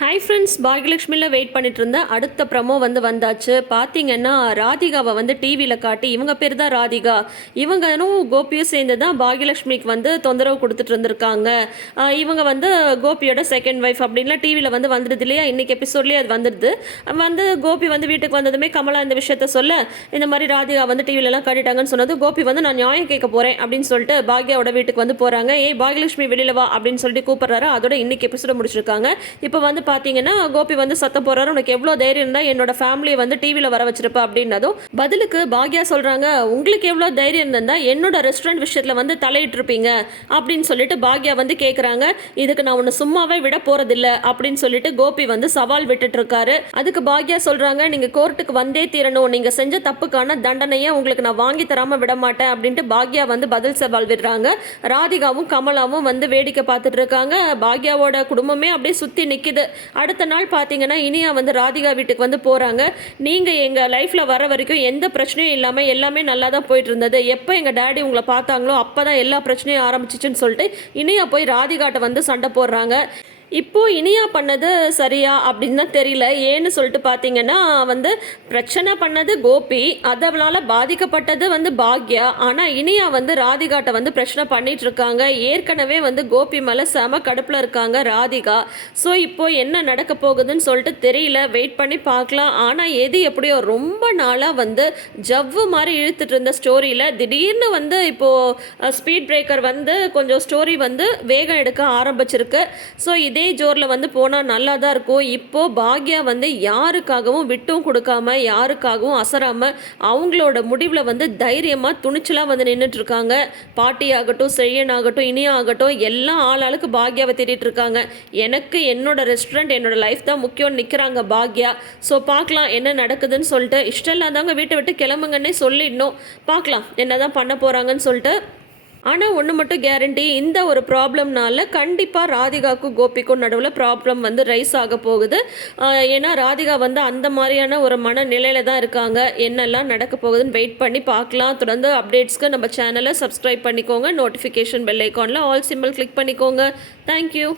Hi friends பாகியலட்சுமியில் wait பண்ணிட்டு இருந்தேன் அடுத்த ப்ரமோ வந்து வந்தாச்சு. பார்த்தீங்கன்னா ராதிகாவை வந்து டிவியில் காட்டி இவங்க பேர் தான் ராதிகா. இவங்கனும் கோபியும் சேர்ந்து தான் பாகியலட்சுமிக்கு வந்து தொந்தரவு கொடுத்துட்டு இருந்திருக்காங்க. இவங்க வந்து கோபியோட செகண்ட் ஒய்ஃப் அப்படின்லாம் டிவியில் வந்து வந்துடுது இல்லையா? இன்றைக்கி எபிசோட்லேயே அது வந்துடுது. வந்து கோபி வந்து வீட்டுக்கு வந்ததுமே கமலா இந்த விஷயத்த சொல்ல இந்த மாதிரி ராதிகா வந்து டிவிலலாம் காட்டிட்டாங்கன்னு சொன்னது கோபி வந்து நான் நியாயம் கேட்க போகிறேன் அப்படின்னு சொல்லிட்டு பாக்யாவோட வீட்டுக்கு வந்து போகிறாங்க ஏய் பாகியலட்சுமி வெளியில் வா அப்படின்னு சொல்லிட்டு கூப்பிட்றாரு. அதோட இன்றைக்கி எபிசோட முடிச்சிருக்காங்க. இப்போ வந்து பார்த்தீங்கன்னா கோபி வந்து சத்தம் போறாரு உனக்கு எவ்வளோ தைரியம் இருந்தால் என்னோட ஃபேமிலியை வந்து டிவியில் வர வச்சிருப்ப அப்படின்னதும் பதிலுக்கு பாக்யா சொல்கிறாங்க உங்களுக்கு எவ்வளோ தைரியம் இருந்தா என்னோட ரெஸ்டாரண்ட் விஷயத்தில் வந்து தலையிட்டிருப்பீங்க அப்படின்னு சொல்லிட்டு பாக்யா வந்து கேட்குறாங்க இதுக்கு நான் ஒன்று சும்மாவே விட போகிறதில்ல அப்படின்னு சொல்லிட்டு கோபி வந்து சவால் விட்டுட்டு இருக்காரு அதுக்கு பாக்யா சொல்கிறாங்க நீங்கள் கோர்ட்டுக்கு வந்தே தீரணும். நீங்கள் செஞ்ச தப்புக்கான தண்டனையை உங்களுக்கு நான் வாங்கி தராமல் விட மாட்டேன் அப்படின்ட்டு பாக்யா வந்து பதில் சவால் விடுறாங்க. ராதிகாவும் கமலாவும் வந்து வேடிக்கை பார்த்துட்டு இருக்காங்க. பாக்யாவோட குடும்பமே அப்படியே சுற்றி நிற்கிது அடுத்த நாள் பார்த்தீங்கன்னா இனியா வந்து ராதிகா வீட்டுக்கு வந்து போகிறாங்க நீங்கள் எங்கள் லைஃப்பில் வர வரைக்கும் எந்த பிரச்சனையும் இல்லாமல் எல்லாமே நல்லா தான் போயிட்டு இருந்தது எப்போ எங்கள் டேடி உங்களை பார்த்தாங்களோ அப்போ தான் எல்லா பிரச்சனையும் ஆரம்பிச்சிச்சுன்னு சொல்லிட்டு இனியா போய் ராதிகாட்ட வந்து சண்டை போடுறாங்க. இப்போது இனியா பண்ணது சரியா அப்படின்னு தான் தெரியல. ஏன்னு சொல்லிட்டு பார்த்தீங்கன்னா வந்து பிரச்சனை பண்ணது கோபி. அதனால் பாதிக்கப்பட்டது வந்து பாக்யா. ஆனால் இனியா வந்து ராதிகாட்ட வந்து பிரச்சனை பண்ணிட்டு இருக்காங்க. ஏற்கனவே வந்து கோபி மேலே செம கடுப்பில் இருக்காங்க ராதிகா. ஸோ இப்போது என்ன நடக்க போகுதுன்னு சொல்லிட்டு தெரியல. வெயிட் பண்ணி பார்க்கலாம். ஆனால் எது எப்படியோ ரொம்ப நாளாக வந்து ஜவ்வு மாதிரி இழுத்துட்டு இருந்த ஸ்டோரியில் திடீர்னு வந்து இப்போது ஸ்பீட் பிரேக்கர் வந்து கொஞ்சம் ஸ்டோரி வந்து வேகம் எடுக்க ஆரம்பிச்சிருக்கு. ஸோ இது ஜோரில் வந்து போனால் நல்லா தான் இருக்கும். இப்போது பாக்யா வந்து யாருக்காகவும் விட்டும் கொடுக்காம யாருக்காகவும் அசராமல் அவங்களோட முடிவில் வந்து தைரியமாக துணிச்சலாக வந்து நின்றுட்டுருக்காங்க பாட்டியாகட்டும் பாட்டி ஆகட்டும் செழியன் ஆகட்டும் இனியா ஆகட்டும் எல்லாம் பாக்யாவை தேடிட்டு இருக்காங்க. எனக்கு என்னோட ரெஸ்டாரண்ட் என்னோட லைஃப் தான் முக்கியம்னு நிற்கிறாங்க பாக்யா. ஸோ பார்க்கலாம் என்ன நடக்குதுன்னு சொல்லிட்டு இஷ்டம் இல்லாதவங்க வீட்டை விட்டு கிளம்புங்கன்னே சொல்லிடணும். பார்க்கலாம் என்ன தான் பண்ண போகிறாங்கன்னு சொல்லிட்டு ஆனால் ஒன்று மட்டும் கேரண்டி இந்த ஒரு ப்ராப்ளம்னால கண்டிப்பாக ராதிகாவுக்கும் கோபிக்கும் நடுவில் ப்ராப்ளம் வந்து ரைஸ் ஆக போகுது. ஏன்னா ராதிகா வந்து அந்த மாதிரியான ஒரு மனநிலையில தான் இருக்காங்க. என்னெல்லாம் நடக்க போகுதுன்னு வெயிட் பண்ணி பார்க்கலாம். தொடர்ந்து அப்டேட்ஸ்க்கு நம்ம சேனலை சப்ஸ்கிரைப் பண்ணிக்கோங்க. நோட்டிஃபிகேஷன் பெல் ஐக்கானில் ஆல் சிம்பிள் கிளிக் பண்ணிக்கோங்க. Thank you